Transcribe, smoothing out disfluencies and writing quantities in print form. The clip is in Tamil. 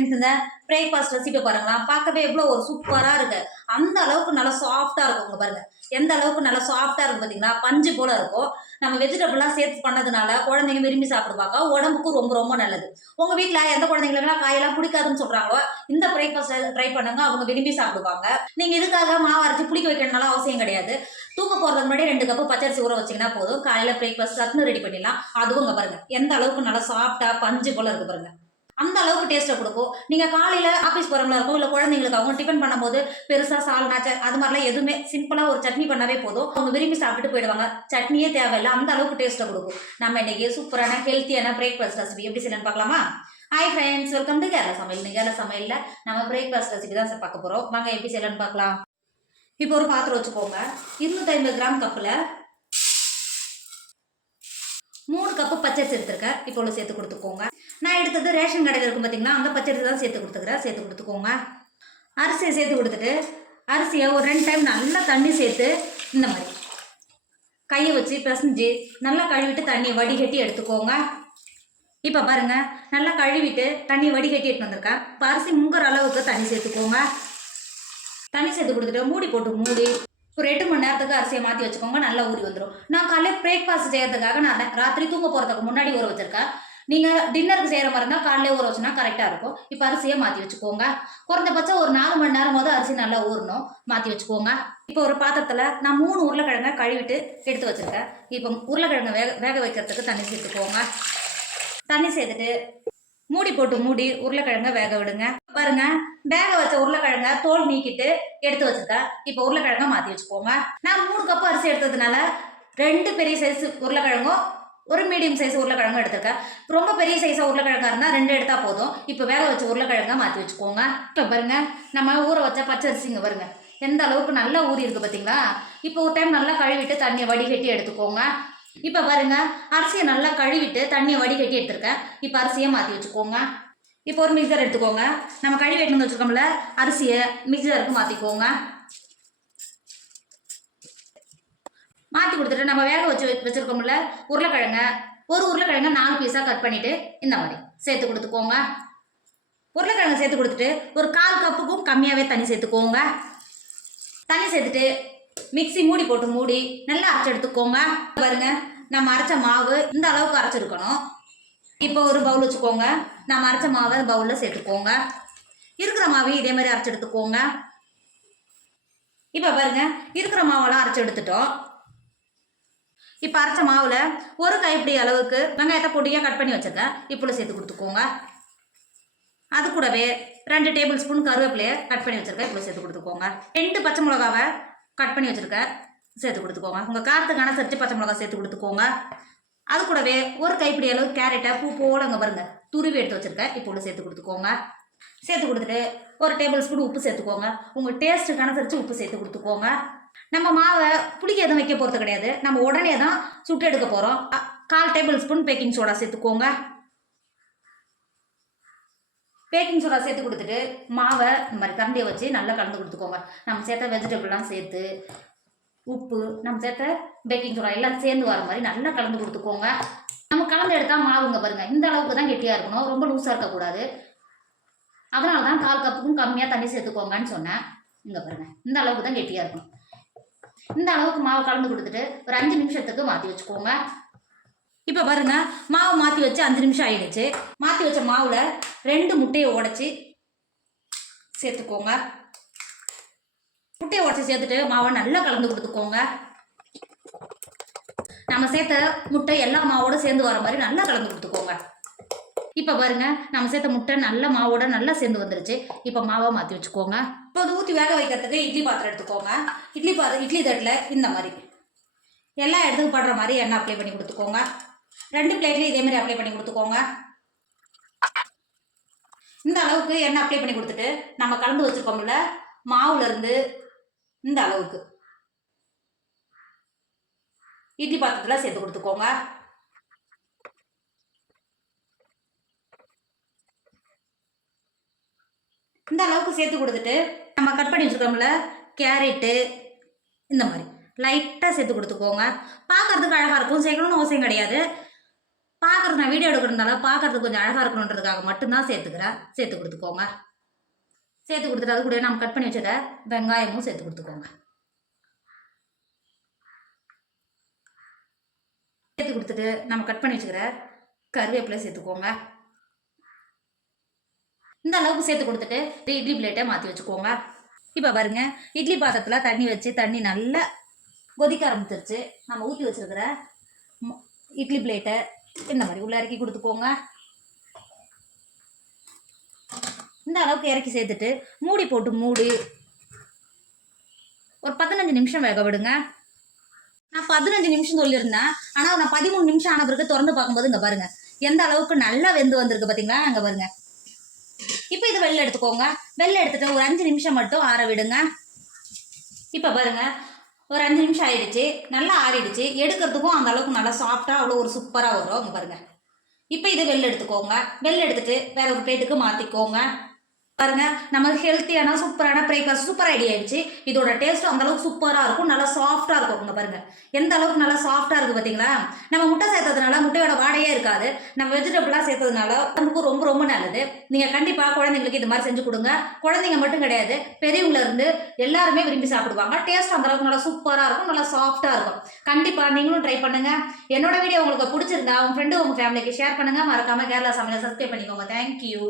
ஃப்ரெண்ட்ஸ் இந்த பிரேக்ஃபாஸ்ட் ரெசிபி பாருங்களா, பார்க்கவே எவ்வளோ ஒரு சூப்பராக இருக்கு. அந்த அளவுக்கு நல்லா சாஃப்டாக இருக்குங்க பாருங்க. எந்த அளவுக்கு நல்லா சாஃப்டாக இருக்கும் பார்த்தீங்களா, பஞ்சு போல இருக்கும். நம்ம வெஜிடபிள்லாம் சேர்த்து பண்ணதுனால குழந்தைங்க விரும்பி சாப்பிடுவாங்க, உடம்புக்கும் ரொம்ப ரொம்ப நல்லது. உங்க வீட்டில் எந்த குழந்தைங்களுக்குலாம் காயெல்லாம் பிடிக்காதுன்னு சொல்றாங்களோ இந்த பிரேக்ஃபாஸ்ட் ட்ரை பண்ணுங்க, அவங்க விரும்பி சாப்பிடுவாங்க. நீங்க இதுக்காக மாவு அரைச்சி புளிக்க வைக்கணும்னால அவசியம் கிடையாது. தூங்க போறதுக்கு முன்னாடி 2 கப்பு பச்சரிசி ஊற வச்சீங்கன்னா போதும், காலையில பிரேக்ஃபாஸ்ட் சட்னு ரெடி பண்ணிடலாம். அதுவும் இங்க பாருங்க எந்த அளவுக்கு நல்லா சாஃப்டா பஞ்சு போல இருக்கு பாருங்க. அந்த அளவுக்கு டேஸ்ட்டை கொடுக்கும். நீங்க காலையில ஆஃபீஸ் போறவங்களா இருக்கும், இல்லை குழந்தைங்களுக்கு அவங்க டிஃபன் பண்ணும்போது பெருசா சால்னா அது மாதிரிலாம் எதுவுமே சிம்பிளா ஒரு சட்னி பண்ணாவே போதும், அவங்க விரும்பி சாப்பிட்டு போயிடுவாங்க. சட்னியே தேவையில்லை, அந்த அளவுக்கு டேஸ்ட்டை கொடுக்கும். நம்ம இன்னைக்கு சூப்பரான ஹெல்த்தியான பிரேக்ஃபாஸ்ட் ரெசிபி எப்படி செய்யணும்னு பார்க்கலாமா? Hi friends, welcome to Kerala சமையல். கேரளா சமையல்ல நம்ம பிரேக்ஃபாஸ்ட் ரெசிபி தான் பார்க்க போறோம். வாங்க எப்படி செய்யலாம்னு பார்க்கலாம். இப்போ ஒரு பாத்திரம் வச்சுக்கோங்க. 250 கிராம் கப்பில் 3 கப்பு பச்சரிசி எடுத்துருக்கேன். இப்போ உள்ள சேர்த்து கொடுத்துக்கோங்க. நான் எடுத்தது ரேஷன் கடையில் இருக்கும் பார்த்தீங்களா, அந்த பச்சரிசி தான் சேர்த்து கொடுத்துக்கிறேன். சேர்த்து கொடுத்துக்கோங்க. அரிசியை சேர்த்து கொடுத்துட்டு அரிசியை ஒரு 2 டைம் நல்லா தண்ணி சேர்த்து இந்த மாதிரி கையை வச்சு பிசைஞ்சு நல்லா கழுவிட்டு தண்ணியை வடிகட்டி எடுத்துக்கோங்க. இப்போ பாருங்க, நல்லா கழுவிட்டு தண்ணி வடிகட்டி எடுத்து வந்திருக்கேன். இப்போ அரிசி முங்குற அளவுக்கு தண்ணி சேர்த்துக்கோங்க. தண்ணி சேர்த்து கொடுத்துட்டு மூடி போட்டு மூடி ஒரு 8 மணி நேரத்துக்கு அரிசியை மாற்றி வச்சுக்கோங்க. நல்லா ஊறி வந்துடும். நான் காலையில் பிரேக்ஃபாஸ்ட் செய்யறதுக்காக நான் ராத்திரி தூங்க போகிறதுக்கு முன்னாடி ஊற வச்சிருக்கேன். நீங்கள் டின்னருக்கு செய்கிற மாதிரி இருந்தால் காலையில் ஊற வச்சுனா கரெக்டாக இருக்கும். இப்போ அரிசியை மாற்றி வச்சுக்கோங்க. குறைஞ்சபட்சம் ஒரு 4 மணி நேரம் போது அரிசி நல்லா ஊறணும். மாற்றி வச்சுக்கோங்க. இப்போ ஒரு பாத்திரத்தில் நான் 3 உருளைக்கிழங்கை கழுவிட்டு எடுத்து வச்சுருக்கேன். இப்போ உருளைக்கிழங்கை வேக வைக்கிறதுக்கு தண்ணி சேர்த்துக்கோங்க. தண்ணி சேர்த்துட்டு மூடி போட்டு மூடி உருளைக்கிழங்கை வேக விடுங்க. பாருங்க, வேக வச்ச உருளைக்கிழங்கை தோல் நீக்கிட்டு எடுத்து வச்சிருக்கேன். இப்போ உருளைக்கிழங்கை மாற்றி வச்சுக்கோங்க. நான் 3 கப்பு அரிசி எடுத்ததுனால 2 பெரிய சைஸ் உருளைக்கிழங்கும் ஒரு மீடியம் சைஸ் உருளைக்கிழங்கும் எடுத்திருக்கேன். ரொம்ப பெரிய சைஸாக உருளைக்கிழங்கா இருந்தால் 2 எடுத்தால் போதும். இப்போ வேக வச்ச உருளைக்கிழங்கை மாற்றி வச்சுக்கோங்க. இப்போ பாருங்க, நம்ம ஊற வச்ச பச்சரிசிங்க பாருங்க எந்த அளவுக்கு நல்லா ஊறி இருக்கு பார்த்தீங்களா. இப்போ ஒரு டைம் நல்லா கழுவிட்டு தண்ணியை வடிகட்டி எடுத்துக்கோங்க. இப்போ பாருங்க, அரிசியை நல்லா கழுவிட்டு தண்ணியை வடிகட்டி எடுத்துருக்கேன். இப்போ அரிசியை மாற்றி வச்சுக்கோங்க. இப்போ ஒரு மிக்சர் எடுத்துக்கோங்க. நம்ம கழுவி எடுத்து வச்சுருக்கோம்ல, அரிசியை மிக்சருக்கு மாற்றிக்கோங்க. மாற்றி கொடுத்துட்டு நம்ம வேக வச்சுருக்கோம்ல உருளைக்கிழங்க, ஒரு உருளைக்கிழங்க 4 பீஸாக கட் பண்ணிவிட்டு இந்த மாதிரி சேர்த்து கொடுத்துக்கோங்க. உருளைக்கிழங்கு சேர்த்து கொடுத்துட்டு ஒரு 1/4 கப்புக்கும் கம்மியாகவே தண்ணி சேர்த்துக்கோங்க. தண்ணி சேர்த்துட்டு மிக்ஸி மூடி போட்டு மூடி நல்லா அரைச்சி எடுத்துக்கோங்க. பாருங்க, நம்ம அரைச்ச மாவு இந்த அளவுக்கு அரைச்சிருக்கணும். இப்போ ஒரு பவுல் வச்சுக்கோங்க. நம்ம அரைச்ச மாவை பவுலில் சேர்த்துக்கோங்க. இருக்கிற மாவையும் இதே மாதிரி அரைச்சி எடுத்துக்கோங்க. இப்போ பாருங்க, இருக்கிற மாவெல்லாம் அரைச்சி எடுத்துட்டோம். இப்போ அரைச்ச மாவில் ஒரு கைப்பிடி அளவுக்கு வெங்காயத்தை பொடியாக கட் பண்ணி வச்சுருக்கேன். இப்போ சேர்த்து கொடுத்துக்கோங்க. அது கூடவே 2 டேபிள் ஸ்பூன் கருவேப்பிலையை கட் பண்ணி வச்சுருக்கேன். இப்போ சேர்த்து கொடுத்துக்கோங்க. 2 பச்சை மிளகாவை கட் பண்ணி வச்சுருக்கேன். சேர்த்து கொடுத்துக்கோங்க. உங்கள் காரத்துக்கு அனுசரித்து பச்சை மிளகா சேர்த்து கொடுத்துக்கோங்க. அது கூடவே ஒரு கைப்பிடி அளவு கேரட்டை பூ போல அங்கே பாருங்க துருவி எடுத்து வச்சுருக்கேன். இப்போ உள்ள சேர்த்து கொடுத்துக்கோங்க. சேர்த்து கொடுத்துட்டு ஒரு டேபிள் ஸ்பூன் உப்பு சேர்த்துக்கோங்க. உங்கள் டேஸ்ட்டுக்கு அனுசரித்து உப்பு சேர்த்து கொடுத்துக்கோங்க. நம்ம மாவை புளிக்க எதுவும் வைக்க போகிறது கிடையாது, நம்ம உடனே தான் சுட்டு எடுக்க போகிறோம். 1/4 டேபிள் ஸ்பூன் பேக்கிங் சோடா சேர்த்துக்கோங்க. பேக்கிங் சோடா சேர்த்து கொடுத்துட்டு மாவை இந்த மாதிரி கரண்டியை வச்சு நல்லா கலந்து கொடுத்துக்கோங்க. நம்ம சேர்த்த வெஜிடபிள்லாம் சேர்த்து உப்பு நம்ம சேர்த்த பேக்கிங் சோடா எல்லாம் சேர்ந்து வர மாதிரி நல்லா கலந்து கொடுத்துக்கோங்க. நம்ம கலந்து எடுத்தால் மாவுங்க பாருங்க இந்த அளவுக்கு தான் கெட்டியாக இருக்கணும், ரொம்ப லூஸாக இருக்கக்கூடாது. அதனால தான் 1/4 கப்புக்கும் கம்மியாக தண்ணி சேர்த்துக்கோங்கன்னு சொன்னேன். இங்கே பாருங்க இந்த அளவுக்கு தான் கெட்டியாக இருக்கும். இந்த அளவுக்கு மாவு கலந்து கொடுத்துட்டு ஒரு 5 நிமிஷத்துக்கு மாற்றி வச்சுக்கோங்க. இப்போ பாருங்க, மாவு மாற்றி வச்சு 5 நிமிஷம் ஆயிடுச்சு. மாற்றி வச்ச மாவில் 2 முட்டையை உடைச்சி சேர்த்துக்கோங்க. முட்டையை உடச்சி சேர்த்துட்டு மாவை நல்லா கலந்து கொடுத்துக்கோங்க. நம்ம சேர்த்த முட்டை எல்லா மாவோட சேர்ந்து வர மாதிரி நல்லா கலந்து கொடுத்துக்கோங்க. இப்போ பாருங்க, நம்ம சேர்த்த முட்டை நல்ல மாவோட நல்லா சேர்ந்து வந்துருச்சு. இப்போ மாவை மாற்றி வச்சுக்கோங்க. இப்போ அது ஊற்றி வேக வைக்கிறதுக்கு இட்லி பாத்திரம் எடுத்துக்கோங்க. இட்லி தட்டில் இந்த மாதிரி எல்லா இடத்துக்கும் படுற மாதிரி எண்ணெய் அப்ளை பண்ணி கொடுத்துக்கோங்க. 2 பிளேட்லேயும் இதே மாதிரி அப்ளை பண்ணி கொடுத்துக்கோங்க. இந்த அளவுக்கு எண்ணெய் அப்ளை பண்ணி கொடுத்துட்டு நம்ம கலந்து வச்சுருக்கோம்ல மாவுல இருந்து இந்த அளவுக்கு இட்லி பாத்திரத்தில் சேர்த்து கொடுத்துக்கோங்க. இந்த அளவுக்கு சேர்த்து கொடுத்துட்டு நம்ம கட் பண்ணி வச்சுருக்கோம்ல கேரட்டு இந்த மாதிரி லைட்டாக சேர்த்து கொடுத்துக்கோங்க. பார்க்கறதுக்கு அழகாக இருக்கும், சேர்க்கணும்னு அவசியம் கிடையாது. பார்க்குறது நான் வீடியோ எடுக்கிறதுனால பார்க்கறதுக்கு கொஞ்சம் அழகாக இருக்கணுன்றதுக்காக மட்டும்தான் சேர்த்துக்கிறேன். சேர்த்து கொடுத்துக்கோங்க. சேர்த்து கொடுத்துட்டு அது கூட நம்ம கட் பண்ணி வச்சுக்க வெங்காயமும் சேர்த்து கொடுத்துக்கோங்க. சேர்த்து கொடுத்துட்டு நம்ம கட் பண்ணி வச்சுக்கிற கருவேப்பிலை சேர்த்துக்கோங்க. இந்த அளவுக்கு சேர்த்து கொடுத்துட்டு இட்லி பிளேட்டை மாற்றி வச்சுக்கோங்க. இப்போ பாருங்க, இட்லி பாத்திரத்தில் தண்ணி வச்சு தண்ணி நல்லா கொதிக்க ஆரம்பிச்சிருச்சு. நம்ம ஊற்றி வச்சுருக்கிற இட்லி பிளேட்டை இந்த மாதிரி உள்ளே இறக்கி கொடுத்துக்கோங்க. இந்த அளவுக்கு இறக்கி சேர்த்துட்டு மூடி போட்டு மூடி ஒரு 15 நிமிஷம் வேக விடுங்க. நான் 15 நிமிஷம் சொல்லியிருந்தேன், ஆனால் நான் 13 நிமிஷம் ஆன பிறகு திறந்து பார்க்கும்போது இங்கே பாருங்க எந்த அளவுக்கு நல்லா வெந்து வந்திருக்கு பார்த்தீங்களா. அங்கே பாருங்க. இப்போ இது வெளில எடுத்துக்கோங்க. வெளில எடுத்துட்டு ஒரு 5 நிமிஷம் மட்டும் ஆற விடுங்க. இப்போ பாருங்க, ஒரு 5 நிமிஷம் ஆயிடுச்சு, நல்லா ஆறிடுச்சு. எடுக்கிறதுக்கும் அந்த அளவுக்கு நல்லா சாஃப்டாக அவ்வளோ ஒரு சூப்பராக வரும். அங்கே பாருங்க. இப்போ இதை வெளில எடுத்துக்கோங்க. வெளில எடுத்துட்டு வேற ஒரு பிளேட்டுக்கு மாற்றிக்கோங்க. பாருங்க, நமக்கு ஹெல்த்தியான சூப்பரான பிரேக்ஃபாஸ்ட் சூப்பர் ஐடியா ஆயிடுச்சு. இதோட டேஸ்ட் அந்த அளவுக்கு சூப்பராக இருக்கும், நல்லா சாஃப்டாக இருக்கும். இங்கே பாருங்க எந்த அளவுக்கு நல்லா சாஃப்டாக இருக்குது பார்த்தீங்களா. நம்ம முட்டை சேர்த்ததுனால முட்டையோட வாடையே இருக்காது. நம்ம வெஜிடபிளாக சேர்த்ததுனால நமக்கு ரொம்ப ரொம்ப நல்லது. நீங்கள் கண்டிப்பாக குழந்தைங்களுக்கு இது மாதிரி செஞ்சு கொடுங்க. குழந்தைங்க மட்டும் கிடையாது, பெரியவங்கள இருந்து எல்லாருமே விரும்பி சாப்பிடுவாங்க. டேஸ்ட் அந்த அளவுக்கு நல்லா சூப்பராக இருக்கும், நல்லா சாஃப்டாக இருக்கும். கண்டிப்பாக நீங்களும் ட்ரை பண்ணுங்க. என்னோட வீடியோ உங்களுக்கு பிடிச்சிருந்தா உங்கள் ஃப்ரெண்டு உங்கள் ஃபேமிலிக்கு ஷேர் பண்ணுங்க. மறக்காம கேரளா சமையலை சப்ஸ்கிரைப் பண்ணிக்கோங்க. தேங்க்யூ.